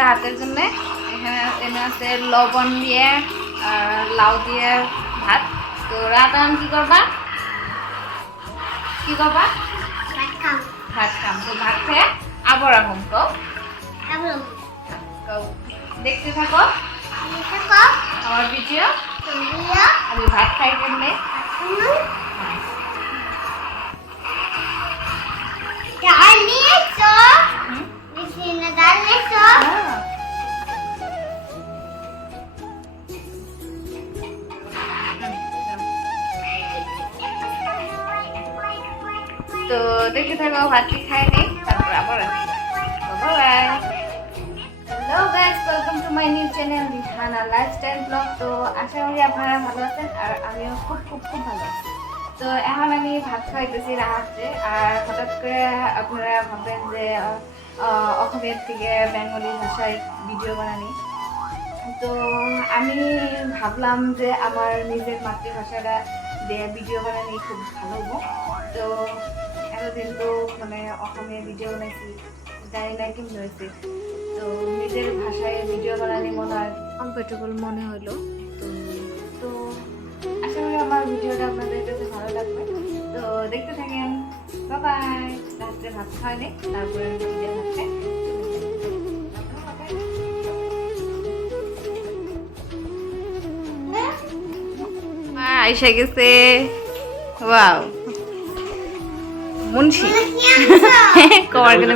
রাতের জন্য এখানে এনে আছে লবণ দিয়ে লাউ দিয়ে ভাত। তো রাত এখন কি করবা? কি করবা? ভাত খাম। তো ভাত খেয়ে আবার এখন কও দেখতে থাকো আমার ভিডিও। আমি ভাত খাই কেমনে তো দেখতে থাকো ভাত খাই নেই তারপর আবার bye. Hello guys, welcome to my new channel Rihana lifestyle blog. তো আশা করি আপনারা ভালো আছেন আর আমিও খুব খুব খুব ভালো আছি। তো এখন আমি ভাত খাইতেছি রাত্রে। আর হঠাৎ করে আপনারা ভাববেন যে অসমের থেকে বেঙ্গলি ভাষায় ভিডিও বানানি। তো আমি ভাবলাম যে আমার নিজের মাতৃভাষাটা দিয়ে ভিডিও বানানি খুব ভালো হবো। তো এতদিন তো মানে অসমে ভিডিও বানাইছি, জানি না কেমন হয়েছে। তো নিজের ভাষায় ভিডিও বানানি মনে হয় কমফর্টেবল মনে হলো। তো তো আশা করি আমার ভিডিওটা আপনাদের কাছে ভালো লাগবে। তো দেখতে থাকেন। বাই। রাত্রে ভাত খাওয়া নেই, তারপরে ভিডিও থাকবে। আইসা গেছে। ওয়াও মুন্সি কমার গেলে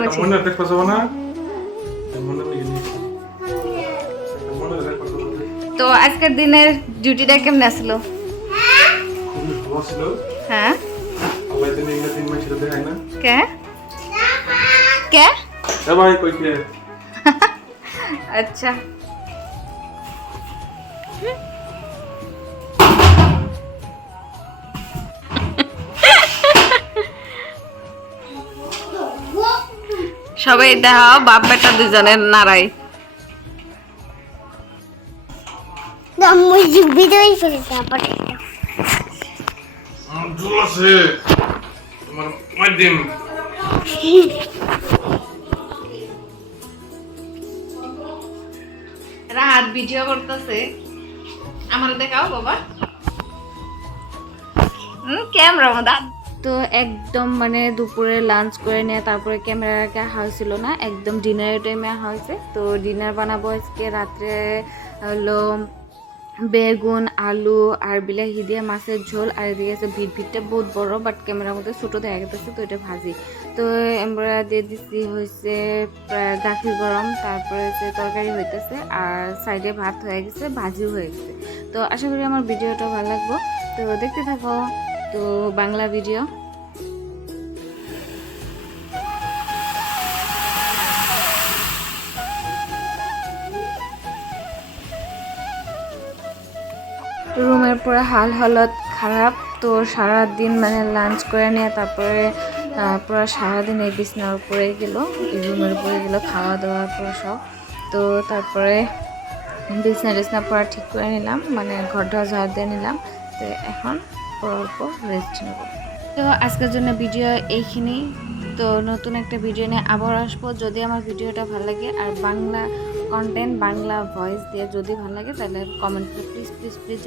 তো আজকের দিনের ডিউটিটা কেমন আসলো? হ্যাঁ কে কে আচ্ছা সবাই দেখাও বাপ বেটা দুজনের নাড়াই। রাত ভিডিও করতেছে, আমার দেখাও বাবা। ক্যামেরা মধ্যে তো একদম মানে দুপুরে লাঞ্চ করে নিয়ে তারপরে ক্যামেরা রাখা হয়েছিল না, একদম ডিনারের টাইমে হয়েছে। তো ডিনার বানাবো আজকে রাত্রে হলো বেগুন আলু আর বিলাহি দিয়ে মাছের ঝোল। আর এদিকে আছে ভিটটা বহুত বড়, বাট ক্যামেরার মধ্যে ছোটো দেখা গেছে, তো এটা ভাজি। তো আমরা দিয়ে দিচ্ছি হয়েছে গাখীর গরম, তারপরে হচ্ছে তরকারি হইতেছে আর সাইডে ভাত হয়ে গেছে, ভাজিও হয়ে গেছে। তো আশা করি আমার ভিডিওটা ভালো লাগবে, তো দেখতে থাকো। তো বাংলা ভিডিও। রুমের পুরো হালত খারাপ। তো সারাদিন মানে লাঞ্চ করে নিয়ে তারপরে পুরো সারাদিন এই বিছনার উপরে গেল, রুমের উপরে গেল, খাওয়া দাওয়ার পর সব। তো তারপরে বিছনা পুরো ঠিক করে নিলাম, মানে ঘরটা ঝাড় দিয়ে নিলাম। তো এখন অল্প রেস্ট নেব। তো আজকের জন্য ভিডিও এইখানি। তো নতুন একটা ভিডিও নিয়ে আবার আসবো। যদি আমার ভিডিওটা ভালো লাগে আর বাংলা কন্টেন্ট বাংলা ভয়েস দিয়ে যদি ভালো লাগে তাহলে কমেন্ট করে প্লিজ প্লিজ প্লিজ